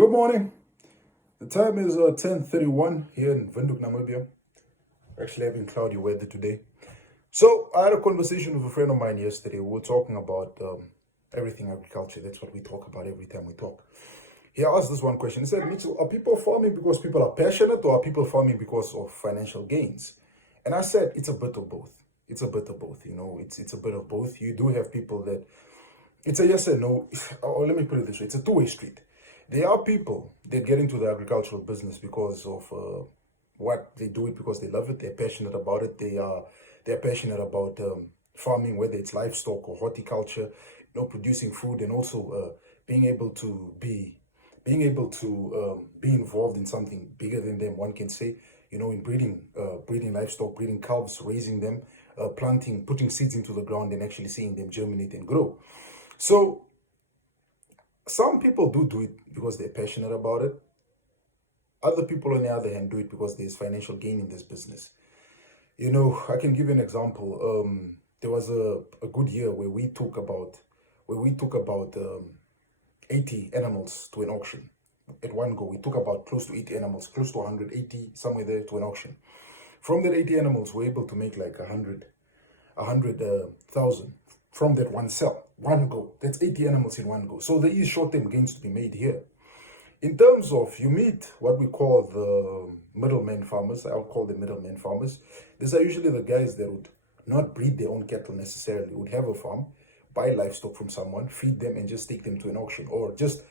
Good morning. The time is 10:31 here in Windhoek, Namibia. Actually having cloudy weather today. So I had a conversation with a friend of mine yesterday. We were talking about everything agriculture. That's what we talk about every time we talk. He asked this one question. He said, Mitchell, are people farming because people are passionate, or are people farming because of financial gains? And I said, it's a bit of both. It's a bit of both. It's a bit of both. You do have people that it's a yes and no. Or let me put it this way: it's a two-way street. There are people that get into the agricultural business because of what they do it because they love it. They're passionate about it. They're passionate about farming, whether it's livestock or horticulture, producing food, and also being able to be involved in something bigger than them. One can say, in breeding livestock, breeding calves, raising them, planting, putting seeds into the ground, and actually seeing them germinate and grow. So some people do it because they're passionate about it. Other people, on the other hand, do it because there's financial gain in this business. I can give you an example. There was a good year where we took about 80 animals to an auction at one go. We took about close to 80 animals, close to 180, somewhere there, to an auction. From that 80 animals, we're able to make like 100,000 from that one sell, one go. That's 80 animals in one go. So there is short-term gains to be made here. In terms of, you meet what we call the middlemen farmers. I'll call them middlemen farmers. These are usually the guys that would not breed their own cattle necessarily, would have a farm, buy livestock from someone, feed them, and just take them to an auction, or just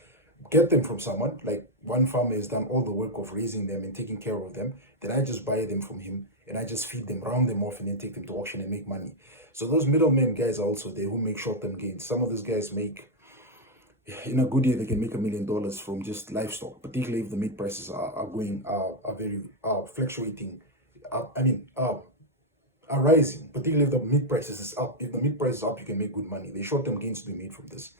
get them from someone. Like one farmer has done all the work of raising them and taking care of them. Then I just buy them from him and I just feed them, round them off, and then take them to auction and make money. So those middlemen guys are also there who make short-term gains. Some of these guys make, in a good year, they can make $1 million from just livestock, particularly if the meat prices are fluctuating, are rising, particularly if the meat prices is up. If the meat price is up, you can make good money. There's short-term gains to be made from this.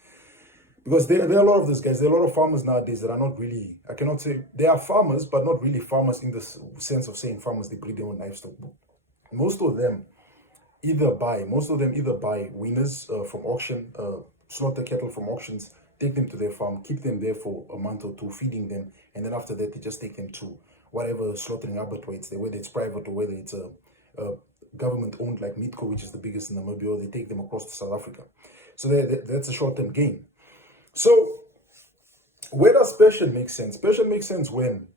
Because there are a lot of these guys, there are a lot of farmers nowadays that are not really, I cannot say, they are farmers, but not really farmers in the sense of saying farmers, they breed their own livestock. Most of them either buy weaners from auction, slaughter cattle from auctions, take them to their farm, keep them there for a month or two, feeding them, and then after that, they just take them to whatever slaughtering abattoir it's there, whether it's private or whether it's a government-owned like Meatco, which is the biggest in Namibia, or they take them across to South Africa. So that's a short-term gain. So where does passion make sense? Passion makes sense when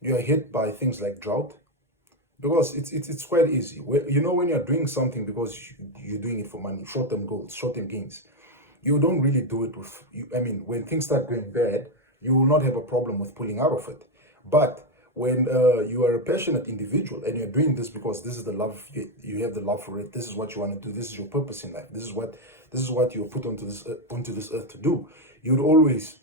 you are hit by things like drought, because it's quite easy. When you're doing something because you're doing it for money, short-term goals, short-term gains, you don't really do it with, when things start going bad, you will not have a problem with pulling out of it. But when you are a passionate individual and you're doing this because this is the love, you have the love for it, this is what you want to do, this is your purpose in life, this is what you were put onto this earth to do, you'd always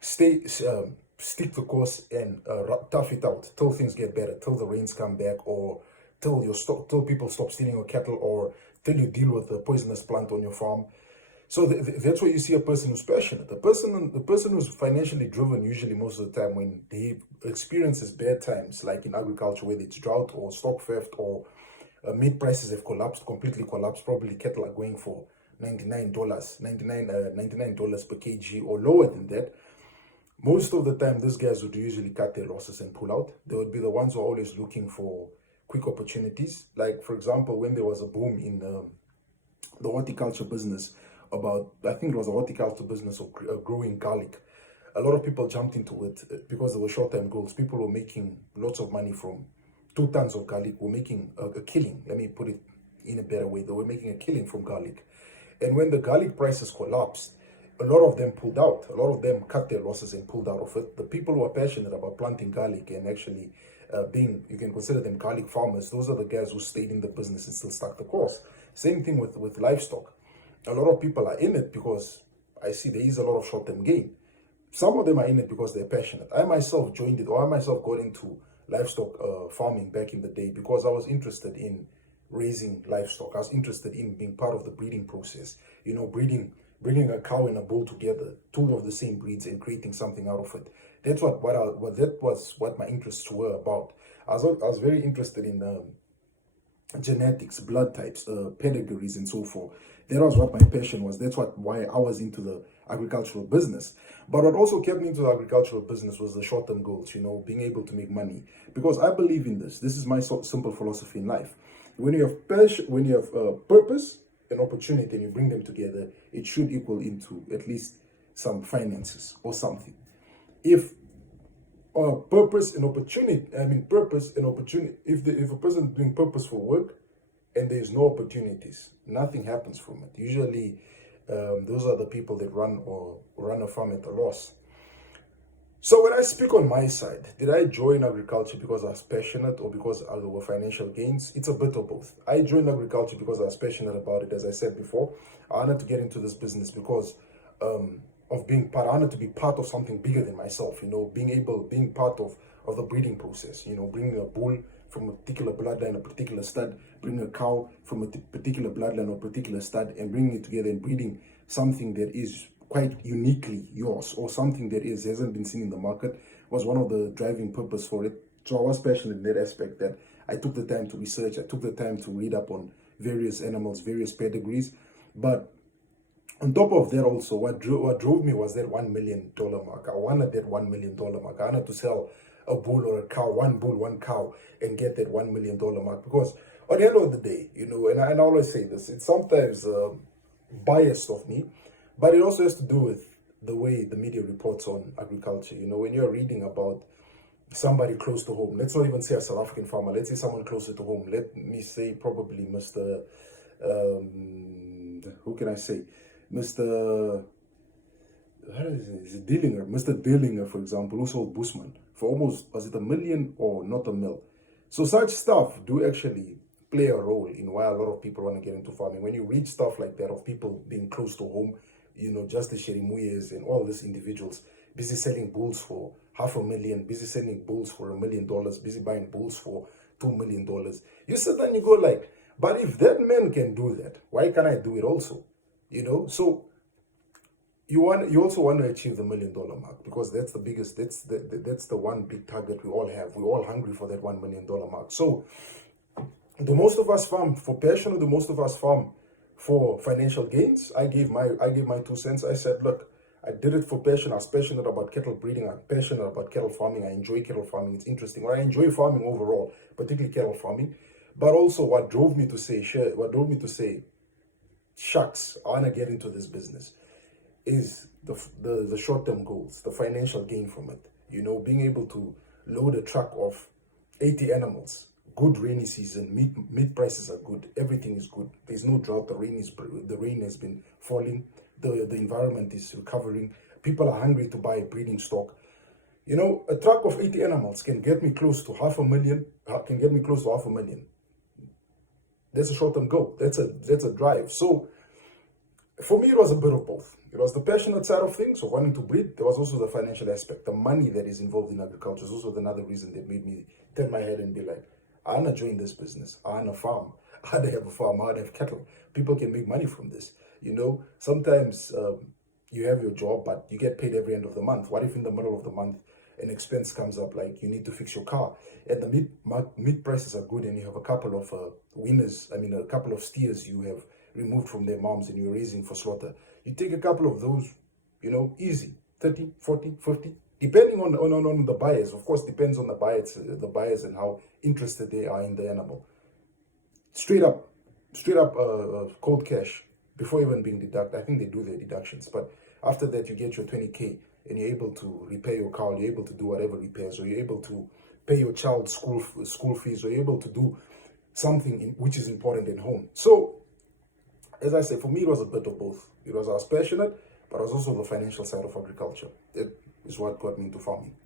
stick the course and tough it out till things get better, till the rains come back, or till people stop stealing your cattle, or till you deal with the poisonous plant on your farm. So that's where you see a person who's passionate. The person who's financially driven, usually most of the time, when they experiences bad times, like in agriculture, whether it's drought or stock theft or meat prices have completely collapsed. Probably cattle are going for $99 per kg or lower than that. Most of the time, these guys would usually cut their losses and pull out. They would be the ones who are always looking for quick opportunities. Like, for example, when there was a boom in the horticulture business, I think it was a horticulture business of growing garlic. A lot of people jumped into it because there were short-term goals. People were making lots of money from 2 tons of garlic. Were making a killing. Let me put it in a better way. They were making a killing from garlic. And when the garlic prices collapsed, a lot of them pulled out. A lot of them cut their losses and pulled out of it. The people who are passionate about planting garlic and actually you can consider them garlic farmers, those are the guys who stayed in the business and still stuck the course. Same thing with livestock. A lot of people are in it because I see there is a lot of short-term gain. Some of them are in it because they're passionate. I myself joined it, or I myself got into livestock farming back in the day because I was interested in raising livestock. I was interested in being part of the breeding process. Bringing a cow and a bull together, two of the same breeds, and creating something out of it. That was what my interests were about. I was very interested in genetics, blood types, pedigrees, and so forth. That was what my passion was. That's why I was into the agricultural business. But what also kept me into the agricultural business was the short-term goals, being able to make money. Because I believe in this. This is my simple philosophy in life. When you have passion, when you have purpose and opportunity, and you bring them together, it should equal into at least some finances or something. If purpose and opportunity, if a person is doing purposeful work and there's no opportunities, nothing happens from it. Usually, those are the people that run a farm at a loss. So when I speak on my side, did I join agriculture because I was passionate or because there were financial gains? It's a bit of both. I joined agriculture because I was passionate about it. As I said before, I wanted to get into this business because of being part. I wanted to be part of something bigger than myself, being part of the breeding process, bringing a bull from a particular bloodline, a particular stud, bringing a cow from a particular bloodline or particular stud, and bringing it together and breeding something that is quite uniquely yours, or something that hasn't been seen in the market, was one of the driving purpose for it. So I was passionate in that aspect, that I took the time to research, I took the time to read up on various animals, various pedigrees. But on top of that also, what drove me was that $1 million mark. I wanted that $1 million mark. I wanted to sell a bull or a cow, one bull, one cow, and get that $1 million mark. Because at the end of the day, and I always say this, it's sometimes biased of me, but it also has to do with the way the media reports on agriculture. When you're reading about somebody close to home, let's not even say a South African farmer, let's say someone closer to home. Let me say probably Mr. Who can I say? Mr. Dillinger, Mr. Dillinger, for example, who sold Bushman for almost, was it $1 million or not $1 million? So such stuff do actually play a role in why a lot of people want to get into farming. When you read stuff like that of people being close to home, just the Sherimuyes and all these individuals busy selling bulls for $500,000, busy selling bulls for $1 million, busy buying bulls for $2 million. You sit there and you go like, but if that man can do that, why can't I do it also? So you also want to achieve the $1 million mark, because that's the biggest, that's the one big target we all have. We're all hungry for that $1 million mark. So the most of us farm for passion, or the most of us farm for financial gains. I gave my 2 cents. I said, look, I did it for passion. I was passionate about cattle breeding. I'm passionate about cattle farming. I enjoy cattle farming. It's interesting. Or I enjoy farming overall, particularly cattle farming. But also what drove me to say, shucks, I want to get into this business, is the short-term goals, the financial gain from it. Being able to load a truck of 80 animals, good rainy season, meat prices are good, everything is good. There's no drought, the rain has been falling, the environment is recovering, people are hungry to buy breeding stock. A truck of 80 animals can get me close to $500,000. That's a short-term goal. That's a drive. So for me, it was a bit of both. It was the passionate side of things, of wanting to breed. There was also the financial aspect. The money that is involved in agriculture is also another reason that made me turn my head and be like, I want to join this business. I want to farm. I want to have a farm. I want to have cattle. People can make money from this. Sometimes you have your job, but you get paid every end of the month. What if in the middle of the month an expense comes up, like you need to fix your car, and the meat prices are good, and you have a couple of a couple of steers you have removed from their moms and you're raising for slaughter. You take a couple of those, easy, 30, 40, 50, depending on the buyers. Of course, depends on the buyers and how interested they are in the animal. Straight up cold cash before even being deducted. I think they do their deductions, but after that you get your 20K and you're able to repair your car, you're able to do whatever repairs, or you're able to pay your child's school fees, or you're able to do something which is important at home. So, as I say, for me, it was a bit of both. I was passionate, but I was also the financial side of agriculture. It is what got me into farming.